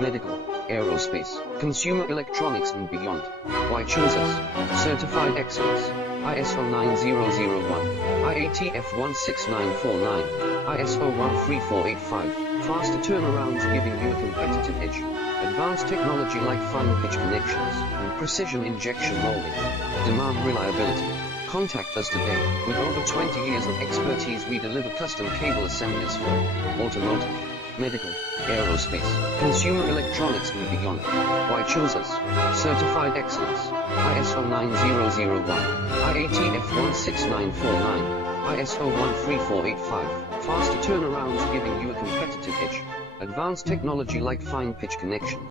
medical, aerospace, consumer electronics and beyond. Why choose us? Certified excellence, ISO 9001, IATF 16949, ISO 13485, faster turnarounds giving you a competitive edge. Advanced technology like fine pitch connections and precision injection molding. Demand reliability. Contact us today. With over 20 years of expertise, we deliver custom cable assemblies for automotive, medical, aerospace, consumer electronics and beyond. Why choose us? Certified excellence, ISO 9001, IATF 16949, ISO 13485, faster turnarounds giving you a competitive edge. Advanced technology like fine pitch connection